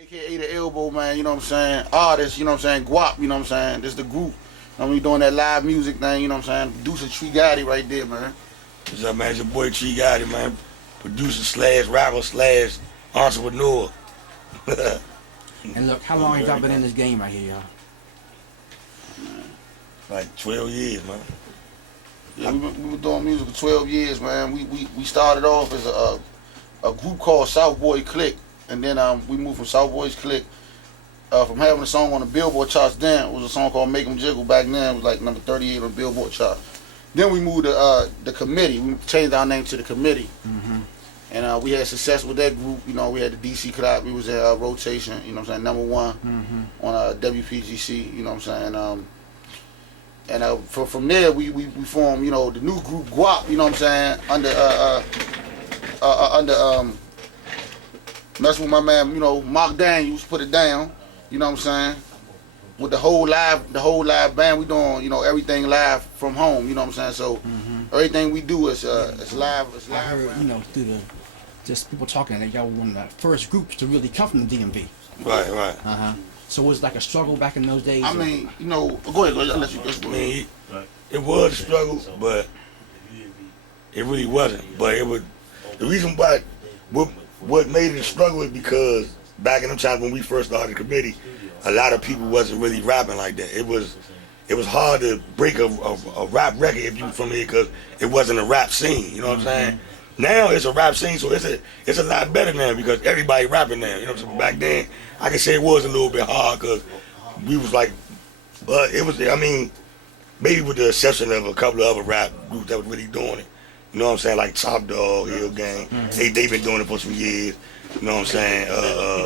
AKA the Elbow, man, you know what I'm saying? Artist, you know what I'm saying? Guap, you know what I'm saying? This the group. We doing that live music thing, you know what I'm saying? Producer Tree Gotti right there, man. What's up, man? It's your boy Tree Gotti, man. Producer slash rapper slash entrepreneur. And look, how long have y'all been in this game right here, y'all? Like 12 years, man. Yeah, we been doing music for 12 years, man. We started off as a group called South Boy Click, and then we moved from South Boys Click, from having a song on the Billboard charts then. It was a song called Make 'Em Jiggle back then. It was like number 38 on the Billboard chart. Then we moved to the Committee. We changed our name to the Committee. And we had success with that group. You know, we had the DC Club. We was in rotation, you know what I'm saying, #1 on WPGC, you know what I'm saying. And from there, we formed, you know, the new group Guap, you know what I'm saying, under messing with my man, you know, Mark Daniels, put it down, you know what I'm saying, with the whole live band. We doing, you know, everything live from home, you know what I'm saying. So everything we do is live. I heard, you know, through just people talking that y'all were one of the first groups to really come from the DMV. Right. So was it like a struggle back in those days? I mean, you know, go ahead, I'll let you go. I mean, it was a struggle, but it really wasn't. But it was the reason why. What made it a struggle is because back in them times when we first started the Committee, a lot of people wasn't really rapping like that. It was hard to break a rap record if you were from here because it wasn't a rap scene. You know what I'm saying? Now it's a rap scene, so it's a lot better now because everybody rapping now. You know what I'm saying? Back then, I can say it was a little bit hard because we was like, it was. I mean, maybe with the exception of a couple of other rap groups that was really doing it. You know what I'm saying? Like Top Dog, Hill Gang. They been doing it for some years. You know what I'm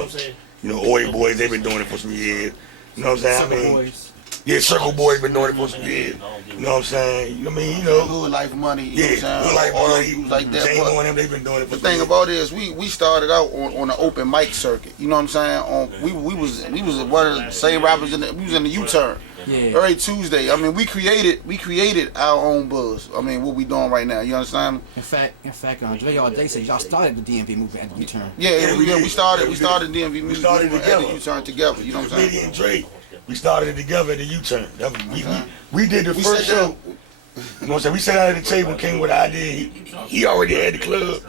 saying? You know, Oi Boys, they been doing it for some years. You know what I'm saying? I mean, yeah, Circle Boys been doing it for some years. You know what I'm saying? I mean, you know. Good Life Money. You Yeah, know Good Life Money. Like that. Jane on them, they been doing it for the thing about it is we started out on the open mic circuit. You know what I'm saying? We was one of the same rappers we was in the U-turn. Yeah. Every Tuesday. I mean, we created our own buzz. I mean, what we doing right now? You understand? In fact, Dre all day said y'all started the DMV movement at the U-turn. Yeah, we started DMV music. We started it at the U-turn together. You know what I'm saying? Committee and Dre, we started it together at the U-turn. We did the first show. You know what I'm saying? We sat out at the table, came with an idea. He already had the club,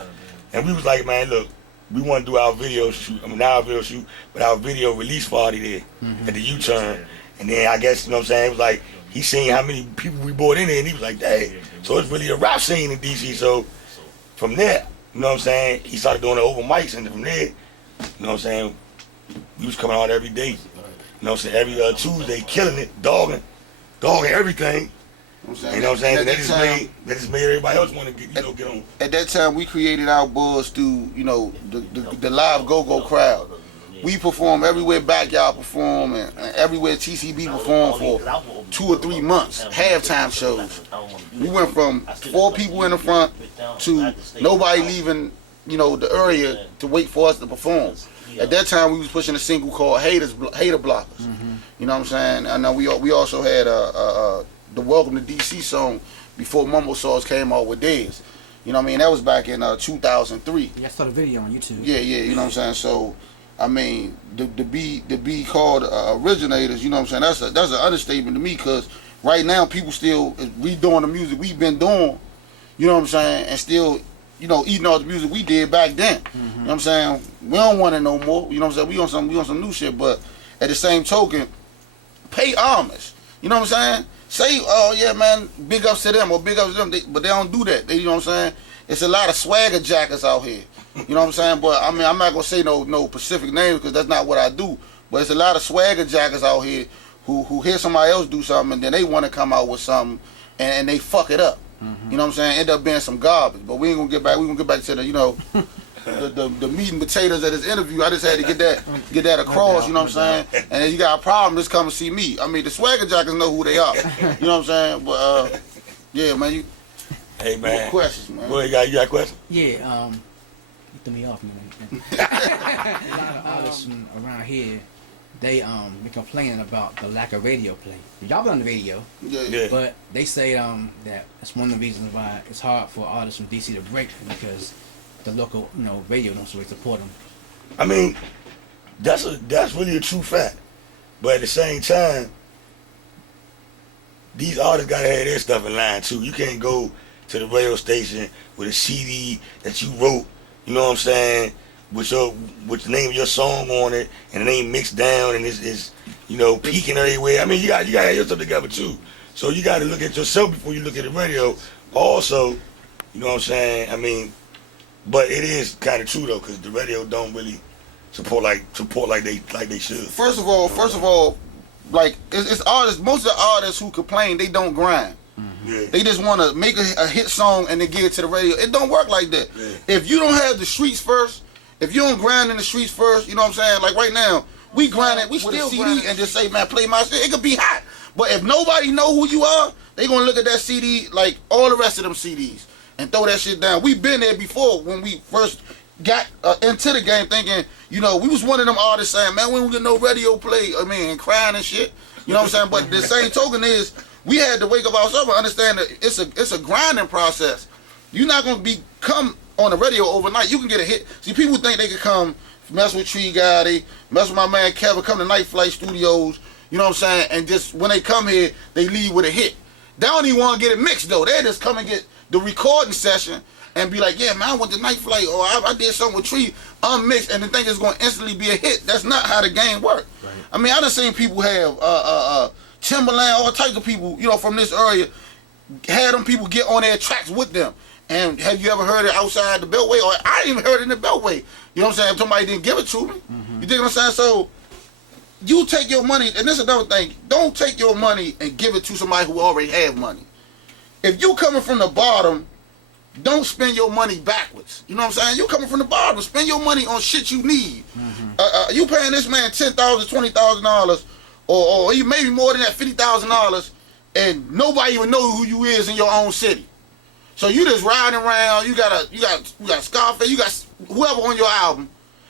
and we was like, man, look, we want to do our video shoot. I mean, not our video shoot, but our video release party there at the U-turn. And then I guess, you know what I'm saying, it was like, he seen how many people we brought in there, and he was like, dang. So it's really a rap scene in DC. So from there, you know what I'm saying, he started doing the open mics, and from there, you know what I'm saying, we was coming out every day. You know what I'm saying, every Tuesday, killing it, dogging everything. You know what I'm saying? That just made everybody else want to get on. At that time, we created our buzz through, you know, the live go-go crowd. We perform everywhere Backyard perform and everywhere TCB perform for 2 or 3 months, halftime shows. We went from 4 people in the front to nobody leaving, you know, the area to wait for us to perform. At that time, we was pushing a single called Hater Blockers. You know what I'm saying? And we also had the Welcome to DC song before Mumble Sauce came out with theirs. You know what I mean? That was back in 2003. Yeah, I saw the video on YouTube. Yeah, you know what I'm saying? So, I mean, to be called originators, you know what I'm saying? That's an understatement to me because right now people still redoing the music we've been doing, you know what I'm saying, and still, you know, eating all the music we did back then. You know what I'm saying? We don't want it no more. You know what I'm saying? We on some new shit, but at the same token, pay homage. You know what I'm saying? Say, oh yeah, man, big ups to them or big ups to them, but they don't do that. You know what I'm saying? It's a lot of swagger jackers out here. You know what I'm saying? But I mean, I'm not gonna say no specific names because that's not what I do. But it's a lot of swagger jackers out here who hear somebody else do something and then they want to come out with something and they fuck it up. You know what I'm saying? End up being some garbage. But we ain't gonna get back. We gonna get back to the, you know, the meat and potatoes of this interview. I just had to get that across. You know what I'm saying? And if you got a problem, just come and see me. I mean, the swagger jackers know who they are. You know what I'm saying? But yeah, man. Hey man. More questions, man. Boy, you got a question? Yeah. You threw me off, man. A lot of artists around here, they be complaining about the lack of radio play. Y'all been on the radio, Yeah. but they say that that's one of the reasons why it's hard for artists from DC to break because the local, you know, radio don't really support them. I mean, That's really a true fact. But at the same time, these artists gotta have their stuff in line too. You can't go to the radio station with a CD that you wrote, you know what I'm saying, with the name of your song on it, and it ain't mixed down and it's you know, peaking everywhere. I mean, you gotta have your stuff together too. So you gotta look at yourself before you look at the radio. Also, you know what I'm saying? I mean, but it is kind of true though, because the radio don't really support like they should. First of all, like it's artists. Most of the artists who complain, they don't grind. Yeah. They just want to make a hit song and then give it to the radio. It don't work like that. Yeah. If you don't have the streets first, if you don't grind in the streets first, you know what I'm saying? Like right now, we grind it. We still grind and just say, man, play my shit. It could be hot. But if nobody know who you are, they going to look at that CD like all the rest of them CDs and throw that shit down. We've been there before when we first got into the game thinking, you know, we was one of them artists saying, man, we don't get no radio play, I mean, and crying and shit. You know what I'm saying? But the same token is, we had to wake up ourselves and understand that it's a grinding process. You're not going to come on the radio overnight. You can get a hit. See, people think they can come mess with Tree Guy, they mess with my man Kevin, come to Night Flight Studios, you know what I'm saying, and just when they come here, they leave with a hit. They don't even want to get it mixed though. They just come and get the recording session and be like, yeah, man, I went to Night Flight, or I did something with Tree, unmixed, and the thing is going to instantly be a hit. That's not how the game works. Right. I mean, I done seen people have Timberland, all types of people, you know, from this area, had them people get on their tracks with them. And have you ever heard it outside the Beltway? Or I ain't even heard it in the Beltway. You know what I'm saying? If somebody didn't give it to me. Mm-hmm. You dig what I'm saying? So you take your money, and this is another thing, don't take your money and give it to somebody who already have money. If you coming from the bottom, don't spend your money backwards. You know what I'm saying? You coming from the bottom, spend your money on shit you need. Mm-hmm. You paying this man $10,000, $20,000, or you maybe more than that, $50,000, and nobody even know who you is in your own city. So you just riding around. You got Scarface. You got whoever on your album.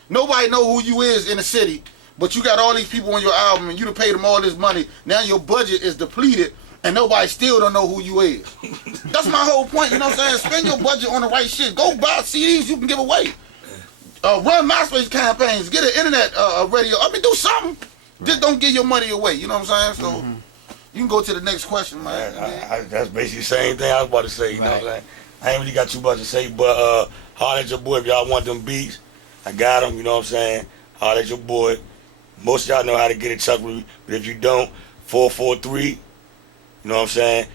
Nobody know who you is in the city, but you got all these people on your album, and you done paid them all this money. Now your budget is depleted, and nobody still don't know who you is. That's my whole point. You know what I'm saying? Spend your budget on the right shit. Go buy CDs you can give away. Run MySpace campaigns. Get an internet radio. I mean, do something. Right. Just don't give your money away. You know what I'm saying? So. You can go to the next question, man. That's basically the same thing I was about to say, you know what I'm saying? I ain't really got too much to say, but holler at your boy if y'all want them beats. I got them, you know what I'm saying? Holler at your boy. Most of y'all know how to get in touch with me, but if you don't, 443, you know what I'm saying?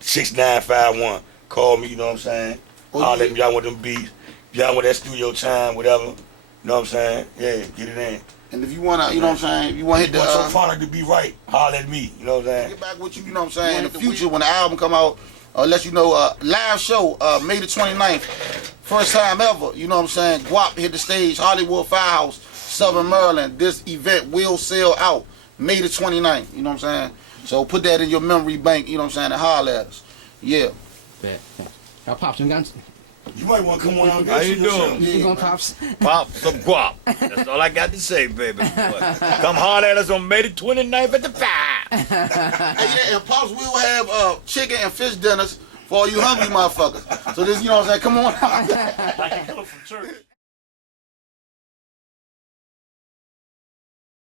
529-6951. Call me, you know what I'm saying? Holler at me, y'all want them beats. If y'all want that studio time, whatever, you know what I'm saying? Yeah, get it in. And if you wanna, you know what I'm saying, if you wanna hit the your product to be right, holler at me, you know what I'm saying? Get back with you know what I'm saying, in the future when the album come out, let you know, live show, May the 29th, first time ever, you know what I'm saying, Guap hit the stage, Hollywood Firehouse, Southern Maryland. This event will sell out May the 29th, you know what I'm saying? So put that in your memory bank, you know what I'm saying, and holler at us. Yeah. Y'all Pops, you got you might want to come on out and get How you doing? you going Pops? Pop some guap. That's all I got to say, baby. Come holler at us on May the 29th at the 5. Hey, yeah, and Pops will have chicken and fish dinners for all you hungry motherfuckers. So this, you know what I'm saying, come on out. Like a from church.